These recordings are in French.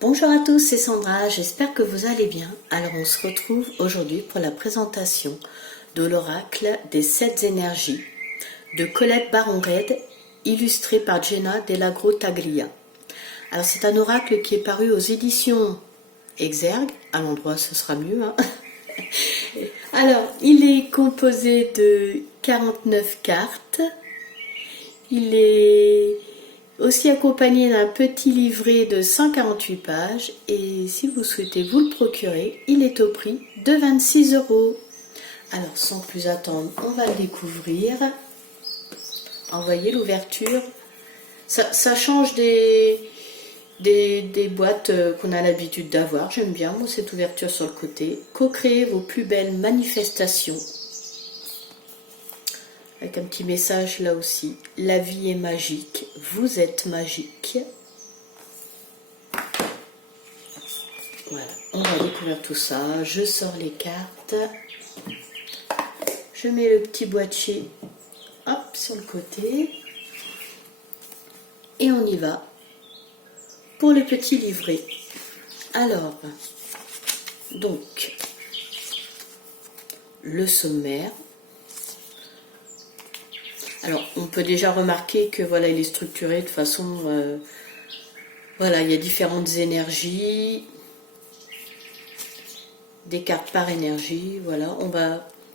Bonjour à tous, c'est Sandra, j'espère que vous allez bien. Alors on se retrouve aujourd'hui pour la présentation de l'oracle des 7 énergies de Colette Baron-Reid, illustré par Jenna Delagro Taglia. Alors c'est un oracle qui est paru aux éditions Exergue, à l'endroit ce sera mieux. Alors il est composé de 49 cartes, il est aussi accompagné d'un petit livret de 148 pages et si vous souhaitez vous le procurer, il est au prix de 26 €. Alors sans plus attendre, on va le découvrir. Envoyez l'ouverture. Ça change des boîtes qu'on a l'habitude d'avoir. J'aime bien moi cette ouverture sur le côté. Co-créez vos plus belles manifestations. Avec un petit message là aussi. La vie est magique, vous êtes magique. Voilà, on va découvrir tout ça. Je sors les cartes. Je mets le petit boîtier hop, sur le côté. Et on y va pour le petit livret. Alors, donc, le sommaire. Alors, on peut déjà remarquer que voilà, il est structuré de façon, voilà, il y a différentes énergies, des cartes par énergie, voilà.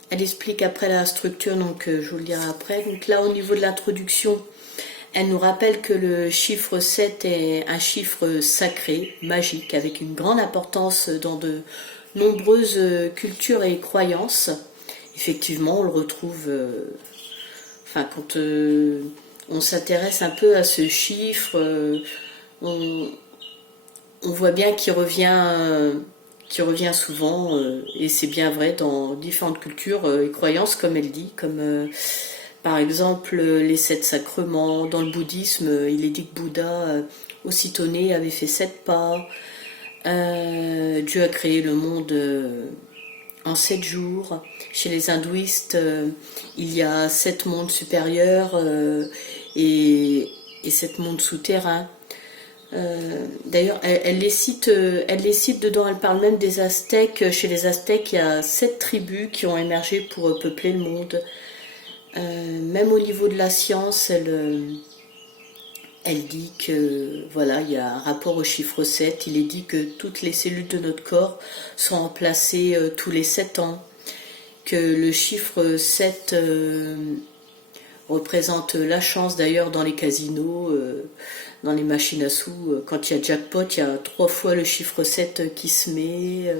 Elle explique après la structure, donc je vous le dirai après. Donc là, au niveau de l'introduction, elle nous rappelle que le chiffre 7 est un chiffre sacré, magique, avec une grande importance dans de nombreuses cultures et croyances. Effectivement, on le retrouve. Enfin, quand on s'intéresse un peu à ce chiffre, on voit bien qu'il revient souvent, et c'est bien vrai dans différentes cultures et croyances, comme elle dit, comme par exemple les 7 sacrements. Dans le bouddhisme, il est dit que Bouddha, aussitôt né, avait fait 7 pas. Dieu a créé le monde en 7 jours. Chez les hindouistes, il y a 7 mondes supérieurs et 7 mondes souterrains. D'ailleurs, elle les cite dedans, elle parle même des Aztèques. Chez les Aztèques, il y a 7 tribus qui ont émergé pour peupler le monde. Même au niveau de la science, elle dit que voilà, il y a un rapport au chiffre 7. Il est dit que toutes les cellules de notre corps sont remplacées tous les 7 ans. Que le chiffre 7 représente la chance. D'ailleurs, dans les casinos, dans les machines à sous, quand il y a jackpot, il y a 3 fois le chiffre 7 qui se met.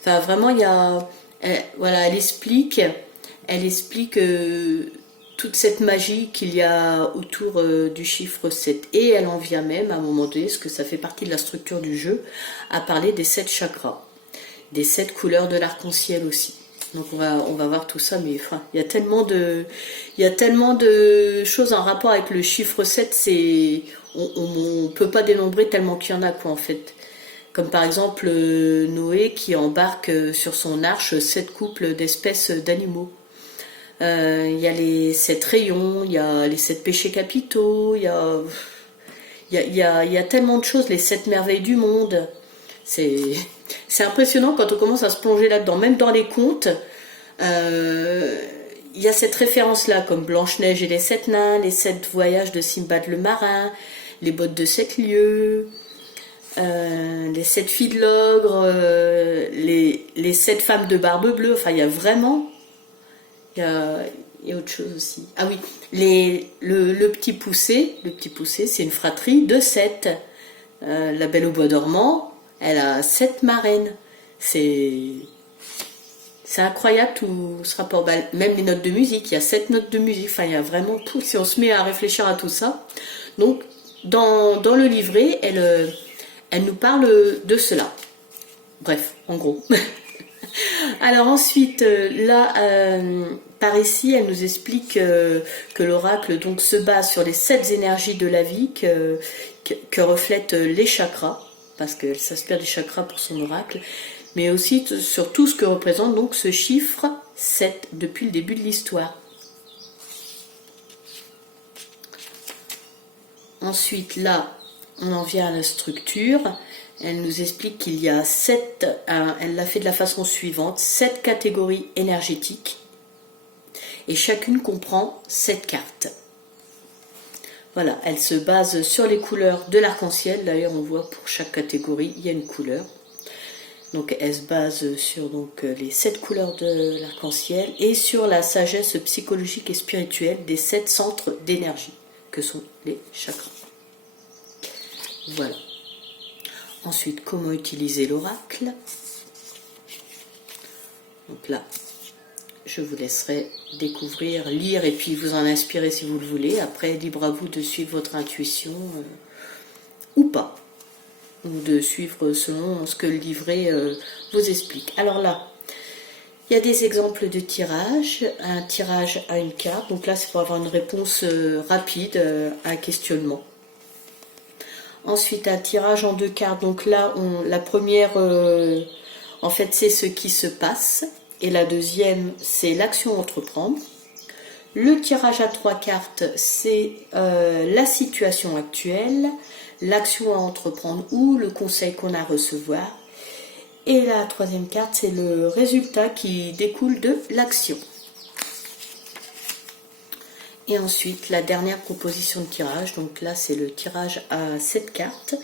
Enfin, vraiment, il y a... voilà, elle explique toute cette magie qu'il y a autour du chiffre 7. Et elle en vient même, à un moment donné, parce que ça fait partie de la structure du jeu, à parler des 7 chakras, des 7 couleurs de l'arc-en-ciel aussi. Donc on va voir tout ça, mais enfin, il y a tellement de choses en rapport avec le chiffre 7, on peut pas dénombrer tellement qu'il y en a, quoi, en fait. Comme par exemple Noé qui embarque sur son arche 7 couples d'espèces d'animaux. Il y a les 7 rayons, il y a les 7 péchés capitaux, il y a tellement de choses, les 7 merveilles du monde. C'est impressionnant quand on commence à se plonger là-dedans. Même dans les contes, il y a cette référence-là, comme Blanche-Neige et les 7 nains, les 7 voyages de Simbad le marin, les bottes de 7 lieues, les 7 filles de l'ogre, les 7 femmes de barbe bleue. Enfin, il y a vraiment... Il y a autre chose aussi. Ah oui, le petit poussé, c'est une fratrie de 7. La Belle au bois dormant, elle a 7 marraines. C'est incroyable tout ce rapport. Même les notes de musique, il y a 7 notes de musique. Enfin, il y a vraiment tout. Si on se met à réfléchir à tout ça. Donc, dans le livret, elle nous parle de cela. Bref, en gros. Alors ensuite, là, par ici, elle nous explique que l'oracle donc se base sur les 7 énergies de la vie que reflètent les chakras, parce qu'elle s'inspire des chakras pour son oracle, mais aussi sur tout ce que représente donc ce chiffre 7 depuis le début de l'histoire. Ensuite, là, on en vient à la structure. Elle nous explique qu'il y a elle l'a fait de la façon suivante, 7 catégories énergétiques. Et chacune comprend 7 cartes. Voilà, elle se base sur les couleurs de l'arc-en-ciel. D'ailleurs, on voit pour chaque catégorie, il y a une couleur. Donc, elle se base sur les 7 couleurs de l'arc-en-ciel et sur la sagesse psychologique et spirituelle des 7 centres d'énergie, que sont les chakras. Voilà. Ensuite, comment utiliser l'oracle. Donc là, je vous laisserai découvrir, lire et puis vous en inspirer si vous le voulez. Après, libre à vous de suivre votre intuition ou pas. Ou de suivre selon ce que le livret vous explique. Alors là, il y a des exemples de tirage. Un tirage à une carte. Donc là, c'est pour avoir une réponse rapide à un questionnement. Ensuite, un tirage en 2 cartes. Donc là, la première, en fait, c'est ce qui se passe. Et la deuxième, c'est l'action à entreprendre. Le tirage à 3 cartes, c'est la situation actuelle, l'action à entreprendre ou le conseil qu'on a à recevoir. Et la troisième carte, c'est le résultat qui découle de l'action. Et ensuite, la dernière proposition de tirage. Donc là, c'est le tirage à 7 cartes.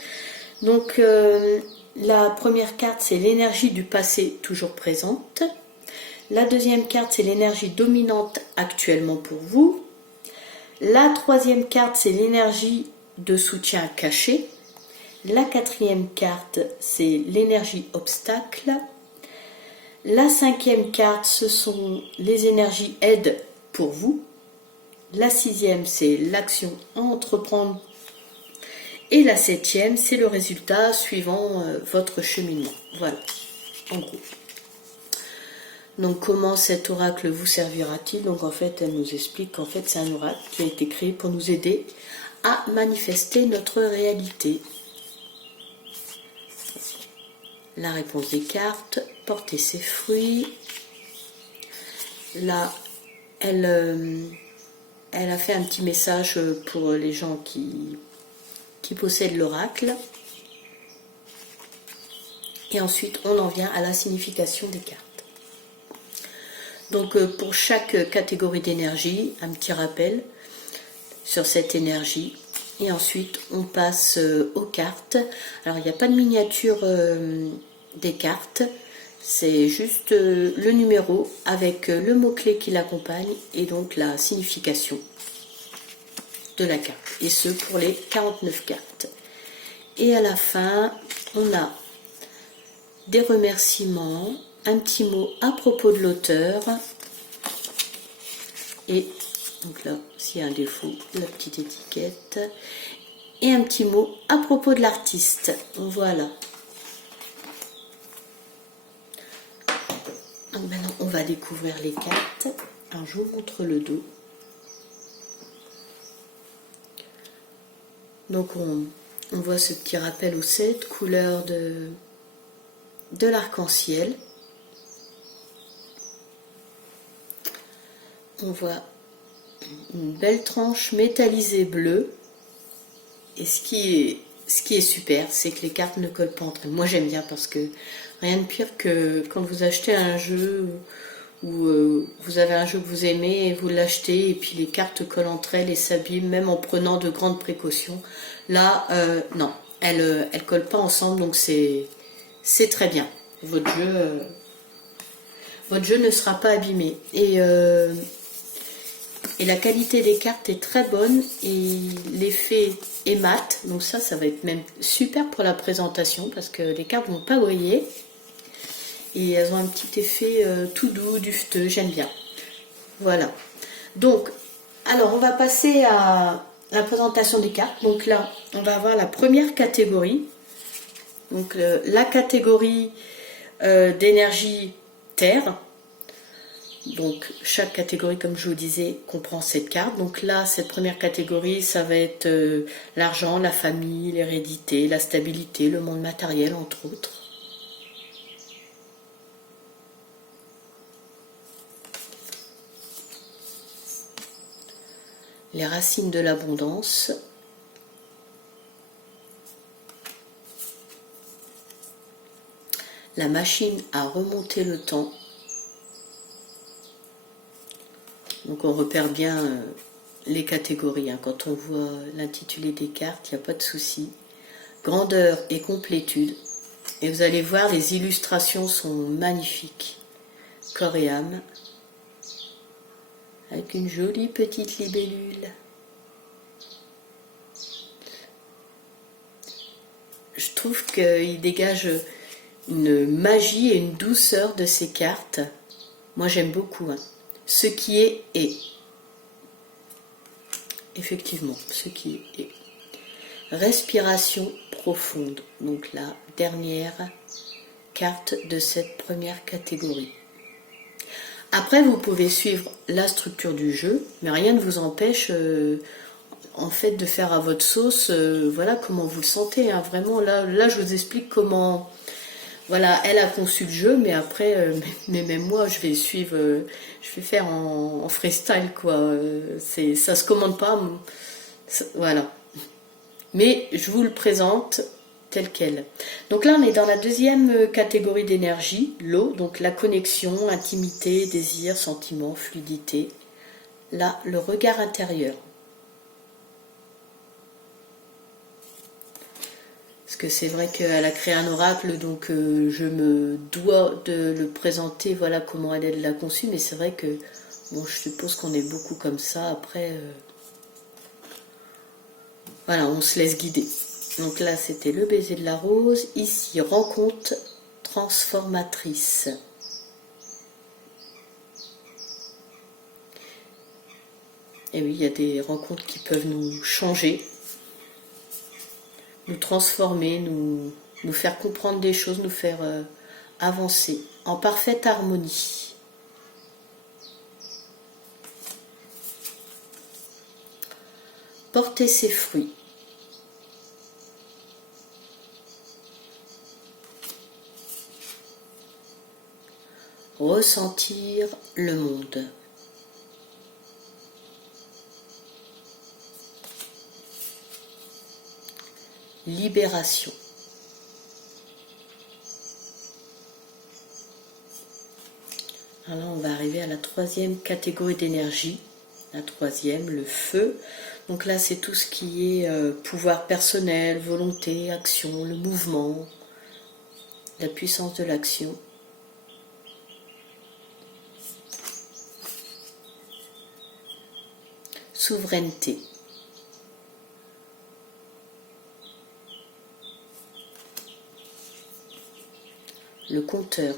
Donc, la première carte, c'est l'énergie du passé toujours présente. La deuxième carte, c'est l'énergie dominante actuellement pour vous. La troisième carte, c'est l'énergie de soutien caché. La quatrième carte, c'est l'énergie obstacle. La cinquième carte, ce sont les énergies aide pour vous. La sixième, c'est l'action à entreprendre. Et la septième, c'est le résultat suivant votre cheminement. Voilà, en gros. Donc comment cet oracle vous servira-t-il? Donc en fait, elle nous explique qu'en fait c'est un oracle qui a été créé pour nous aider à manifester notre réalité. La réponse des cartes, porter ses fruits. Là, elle a fait un petit message pour les gens qui possèdent l'oracle. Et ensuite, on en vient à la signification des cartes. Donc pour chaque catégorie d'énergie, un petit rappel sur cette énergie. Et ensuite, on passe aux cartes. Alors, il n'y a pas de miniature des cartes. C'est juste le numéro avec le mot-clé qui l'accompagne et donc la signification de la carte. Et ce, pour les 49 cartes. Et à la fin, on a des remerciements, un petit mot à propos de l'auteur. Et donc là, s'il y a un défaut, la petite étiquette. Et un petit mot à propos de l'artiste. Voilà. Donc maintenant, on va découvrir les cartes. Alors, je vous montre le dos. Donc, on voit ce petit rappel aux 7 couleurs de l'arc-en-ciel. On voit une belle tranche métallisée bleue. Et ce qui est super, c'est que les cartes ne collent pas entre elles. Moi j'aime bien parce que rien de pire que quand vous achetez un jeu ou vous avez un jeu que vous aimez et vous l'achetez et puis les cartes collent entre elles et s'abîment même en prenant de grandes précautions. Là, non, elles collent pas ensemble, donc c'est très bien. Votre jeu ne sera pas abîmé. Et la qualité des cartes est très bonne et l'effet est mat. Donc ça va être même super pour la présentation parce que les cartes ne vont pas briller. Et elles ont un petit effet tout doux, dufteux, j'aime bien. Voilà. Donc, alors on va passer à la présentation des cartes. Donc là, on va avoir la première catégorie. Donc la catégorie d'énergie terre. Donc chaque catégorie, comme je vous disais, comprend 7 cartes. Donc là, cette première catégorie, ça va être l'argent, la famille, l'hérédité, la stabilité, le monde matériel, entre autres. Les racines de l'abondance. la machine à remonter le temps. Donc on repère bien les catégories, hein. Quand on voit l'intitulé des cartes, il n'y a pas de souci. Grandeur et complétude. Et vous allez voir, les illustrations sont magnifiques. Corps et âme. Avec une jolie petite libellule. Je trouve qu'il dégage une magie et une douceur de ces cartes. Moi j'aime beaucoup, hein. Ce qui est. Effectivement, ce qui est. Respiration profonde. Donc la dernière carte de cette première catégorie. Après, vous pouvez suivre la structure du jeu, mais rien ne vous empêche en fait de faire à votre sauce, voilà comment vous le sentez, hein. Vraiment, là, je vous explique comment, voilà, elle a conçu le jeu, mais après, mais même moi, je vais suivre, je vais faire en freestyle, quoi. Ça se commande pas, voilà. Mais je vous le présente tel quel. Donc là, on est dans la deuxième catégorie d'énergie, l'eau, donc la connexion, intimité, désir, sentiment, fluidité. Là, le regard intérieur. Parce que c'est vrai qu'elle a créé un oracle, donc je me dois de le présenter, voilà comment elle l'a conçu, mais c'est vrai que, bon, je suppose qu'on est beaucoup comme ça, après, voilà, on se laisse guider. Donc là, c'était le baiser de la rose. Ici, rencontre transformatrice. Et oui, il y a des rencontres qui peuvent nous changer, nous transformer, nous faire comprendre des choses, nous faire avancer en parfaite harmonie. Porter ses fruits. Ressentir le monde. Libération. Alors on va arriver à la troisième catégorie d'énergie. La troisième, le feu. Donc là, c'est tout ce qui est pouvoir personnel, volonté, action, le mouvement, la puissance de l'action. Souveraineté. Le compteur.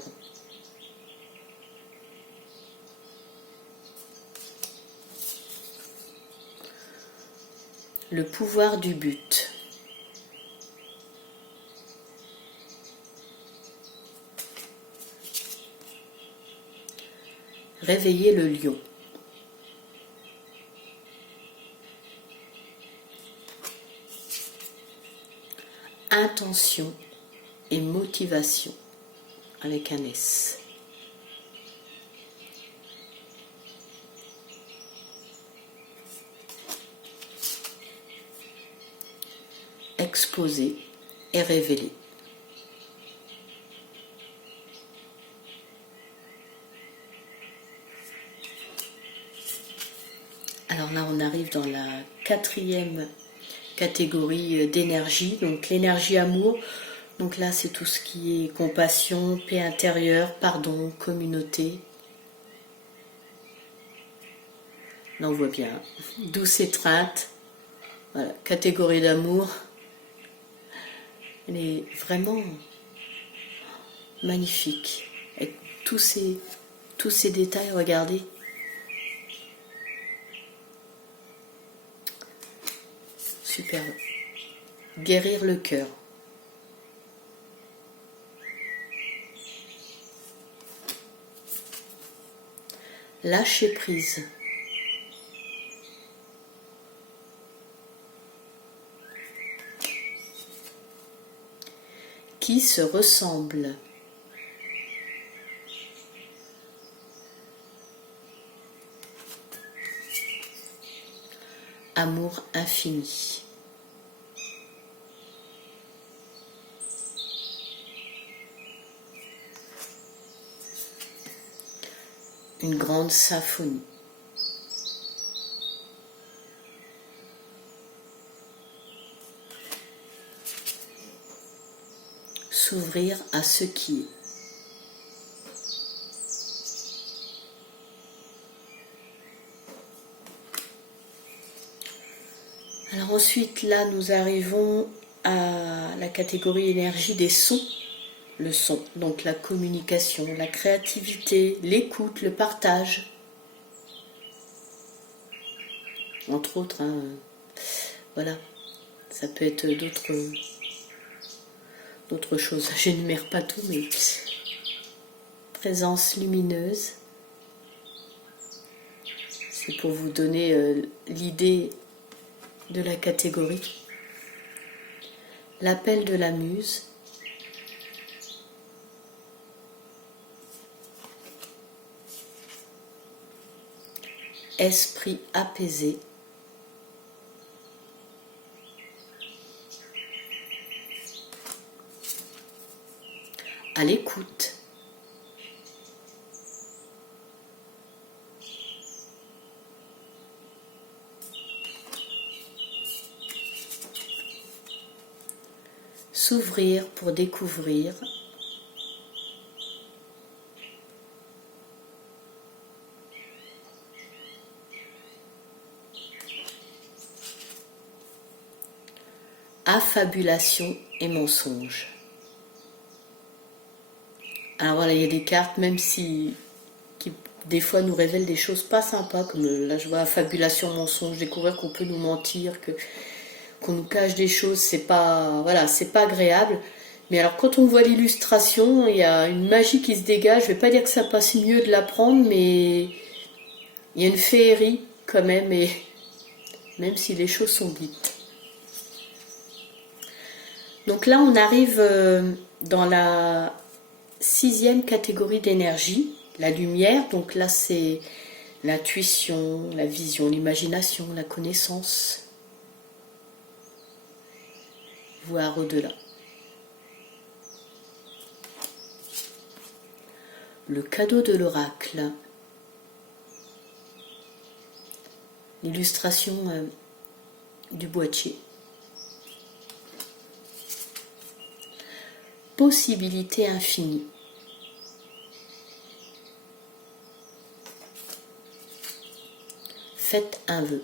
Le pouvoir du but. Réveiller le lion. Intention et motivation avec un S. Exposer et révéler. Alors là, on arrive dans la quatrième catégorie d'énergie, donc l'énergie amour. Donc là, c'est tout ce qui est compassion, paix intérieure, pardon, communauté. Là, on voit bien. Douce étreinte. Voilà, catégorie d'amour. Elle est vraiment magnifique. Avec tous ces détails, regardez. Superbe. Guérir le cœur. Lâcher prise. Qui se ressemble. Amour infini. une grande symphonie. S'ouvrir à ce qui est. Alors ensuite, là, nous arrivons à la catégorie énergie des sons. Le son, donc la communication, la créativité, l'écoute, le partage. Entre autres, hein, voilà, ça peut être d'autres choses. Je n'énumère pas tout, mais présence lumineuse. C'est pour vous donner l'idée de la catégorie. L'appel de la muse. Esprit apaisé. À l'écoute. S'ouvrir pour découvrir. Affabulation et mensonge. Alors voilà, il y a des cartes, même si qui des fois nous révèlent des choses pas sympas, comme là je vois affabulation, mensonge, découvrir qu'on peut nous mentir, qu'on nous cache des choses, c'est pas voilà, c'est pas agréable. Mais alors quand on voit l'illustration, il y a une magie qui se dégage. Je vais pas dire que ça passe mieux de l'apprendre, mais il y a une féerie quand même, et même si les choses sont dites. Donc là, on arrive dans la 6e catégorie d'énergie, la lumière. Donc là, c'est l'intuition, la vision, l'imagination, la connaissance, voir au-delà. Le cadeau de l'oracle. L'illustration du boîtier. Possibilité infinie. Faites un vœu.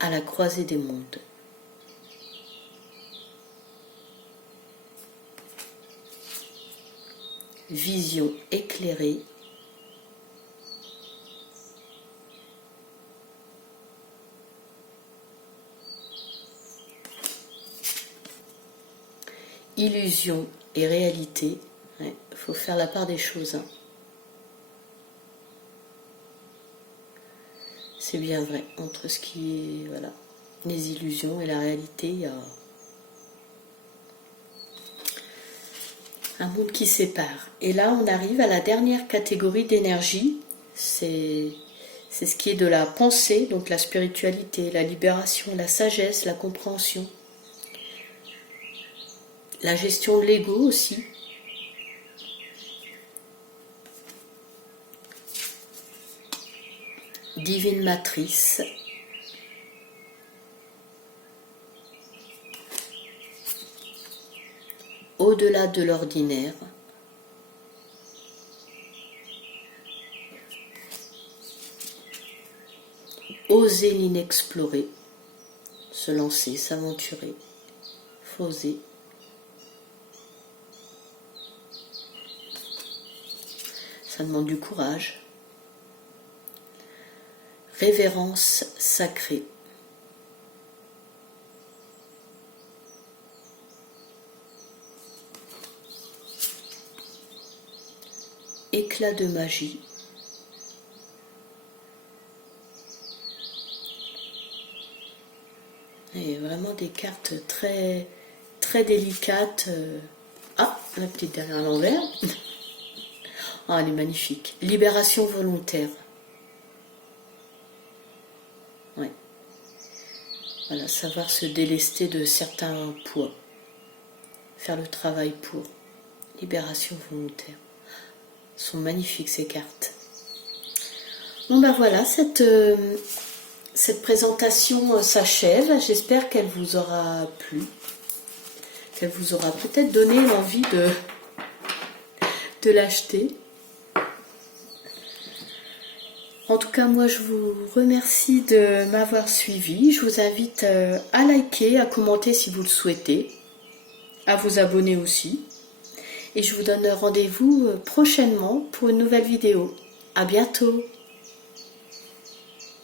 À la croisée des mondes. Vision éclairée. Illusion et réalité. Il faut faire la part des choses. Hein. C'est bien vrai. Entre ce qui est les illusions et la réalité, il y a un monde qui sépare. Et là, on arrive à la dernière catégorie d'énergie. C'est ce qui est de la pensée, donc la spiritualité, la libération, la sagesse, la compréhension. La gestion de l'ego aussi. Divine matrice. Au-delà de l'ordinaire. Oser l'inexploré. Se lancer, s'aventurer. Faut oser. Ça demande du courage. Révérence sacrée. Éclat de magie. Et vraiment des cartes très, très délicates. Ah, la petite derrière à l'envers. Ah, elle est magnifique. Libération volontaire. Ouais. Voilà, savoir se délester de certains poids. Faire le travail pour. Libération volontaire. Elles sont magnifiques ces cartes. Bon ben voilà, cette présentation s'achève. J'espère qu'elle vous aura plu. Qu'elle vous aura peut-être donné l'envie de l'acheter. En tout cas, moi, je vous remercie de m'avoir suivi. Je vous invite à liker, à commenter si vous le souhaitez, à vous abonner aussi. Et je vous donne rendez-vous prochainement pour une nouvelle vidéo. À bientôt!